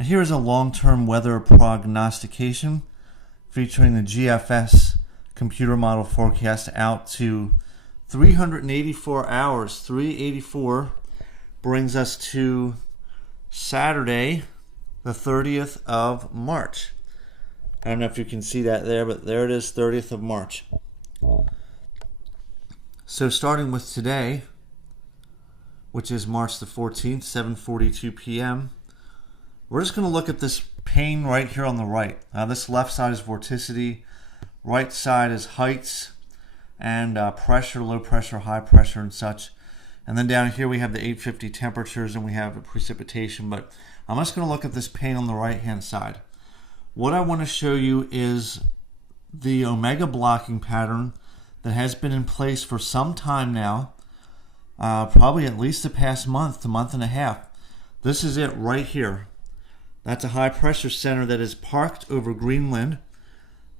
And here is a long-term weather prognostication featuring the GFS computer model forecast out to 384 hours. 384 brings us to Saturday, the 30th of March. I don't know if you can see that there, but there it is, 30th of March. So starting with today, which is March the 14th, 7:42 p.m., we're just going to look at this pane right here on the right. This left side is vorticity, right side is heights, and pressure, low pressure, high pressure, and such. And then down here we have the 850 temperatures and we have precipitation. But I'm just going to look at this pane on the right-hand side. What I want to show you is the omega blocking pattern that has been in place for some time now, probably at least the past month to month and a half. This is it right here. That's a high pressure center that is parked over Greenland.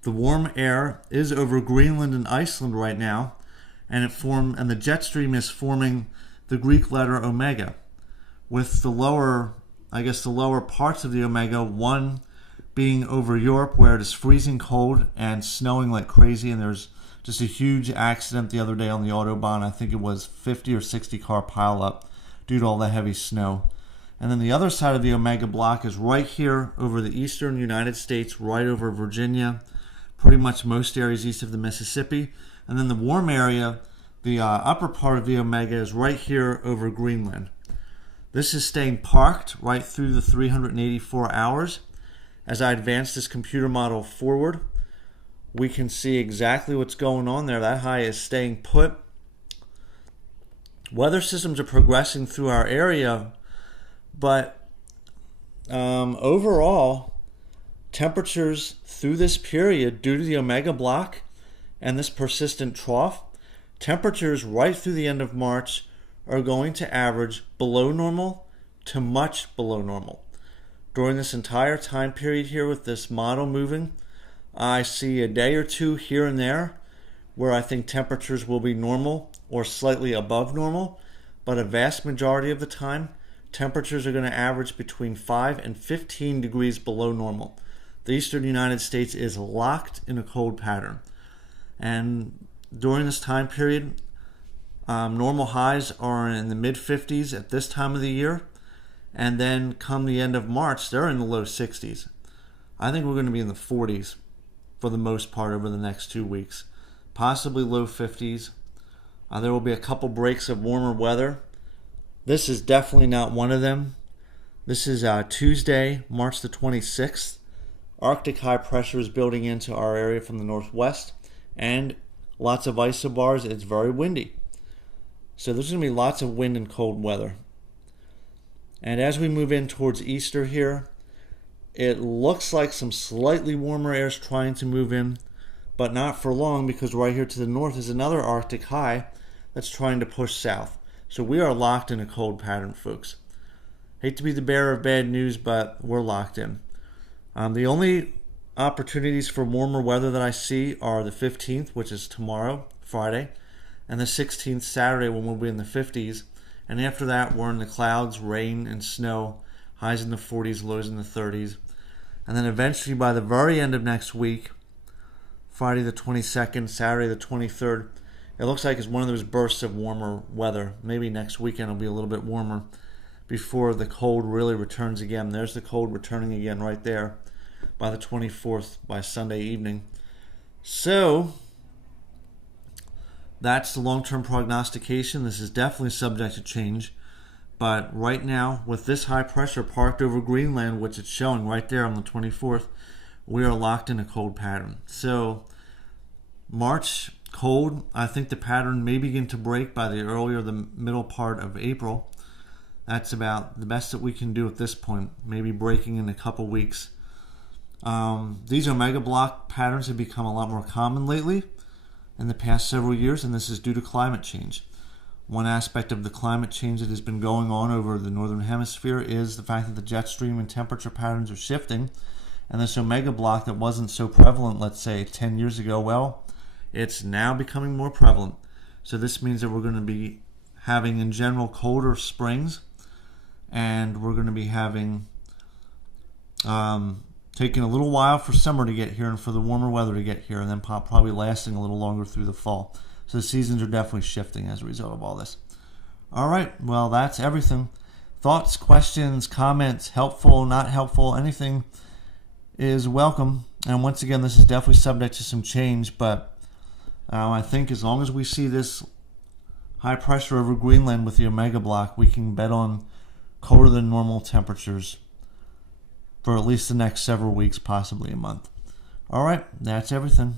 The warm air is over Greenland and Iceland right now, and the jet stream is forming the Greek letter omega, with the lower parts of the omega, one being over Europe where it is freezing cold and snowing like crazy, and there's just a huge accident the other day on the Autobahn. I think it was 50 or 60 car pileup due to all the heavy snow. And then the other side of the omega block is right here over the eastern United States, right over Virginia, pretty much most areas east of the Mississippi. And then the warm area, the upper part of the omega, is right here over Greenland. This is staying parked right through the 384 hours. As I advance this computer model forward, we can see exactly what's going on there. That high is staying put. Weather systems are progressing through our area, but overall, temperatures through this period, due to the omega block and this persistent trough, temperatures right through the end of March are going to average below normal to much below normal. During this entire time period here with this model moving, I see a day or two here and there where I think temperatures will be normal or slightly above normal, but a vast majority of the time, temperatures are going to average between 5 and 15 degrees below normal. The eastern United States is locked in a cold pattern. And during this time period, normal highs are in the mid-50s at this time of the year. And then come the end of March, they're in the low 60s. I think we're going to be in the 40s for the most part over the next 2 weeks. Possibly low 50s. There will be a couple breaks of warmer weather. This is definitely not one of them. This is Tuesday, March the 26th. Arctic high pressure is building into our area from the northwest, and lots of isobars. It's very windy. So there's going to be lots of wind and cold weather. And as we move in towards Easter here, it looks like some slightly warmer air is trying to move in, but not for long, because right here to the north is another Arctic high that's trying to push south. So we are locked in a cold pattern, folks. Hate to be the bearer of bad news, but we're locked in. The only opportunities for warmer weather that I see are the 15th, which is tomorrow, Friday, and the 16th, Saturday, when we'll be in the 50s. And after that, we're in the clouds, rain, and snow, highs in the 40s, lows in the 30s. And then eventually, by the very end of next week, Friday the 22nd, Saturday the 23rd, it looks like it's one of those bursts of warmer weather. Maybe next weekend will be a little bit warmer before the cold really returns again. There's the cold returning again right there by the 24th, by Sunday evening. So that's the long-term prognostication. This is definitely subject to change. But right now, with this high pressure parked over Greenland, which it's showing right there on the 24th, we are locked in a cold pattern. So March, cold. I think the pattern may begin to break by the middle part of April. That's about the best that we can do at this point, maybe breaking in a couple weeks. These omega block patterns have become a lot more common lately in the past several years, and this is due to climate change. One aspect of the climate change that has been going on over the northern hemisphere is the fact that the jet stream and temperature patterns are shifting, and this omega block that wasn't so prevalent, let's say 10 years ago, well, it's now becoming more prevalent. So this means that we're going to be having, in general, colder springs, and we're going to be having taking a little while for summer to get here and for the warmer weather to get here, and then probably lasting a little longer through the fall. So the seasons are definitely shifting as a result of all this. All right, well, that's everything. Thoughts, questions, comments, helpful, not helpful, anything is welcome. And once again, this is definitely subject to some change, but I think as long as we see this high pressure over Greenland with the Omega block, we can bet on colder than normal temperatures for at least the next several weeks, possibly a month. All right, that's everything.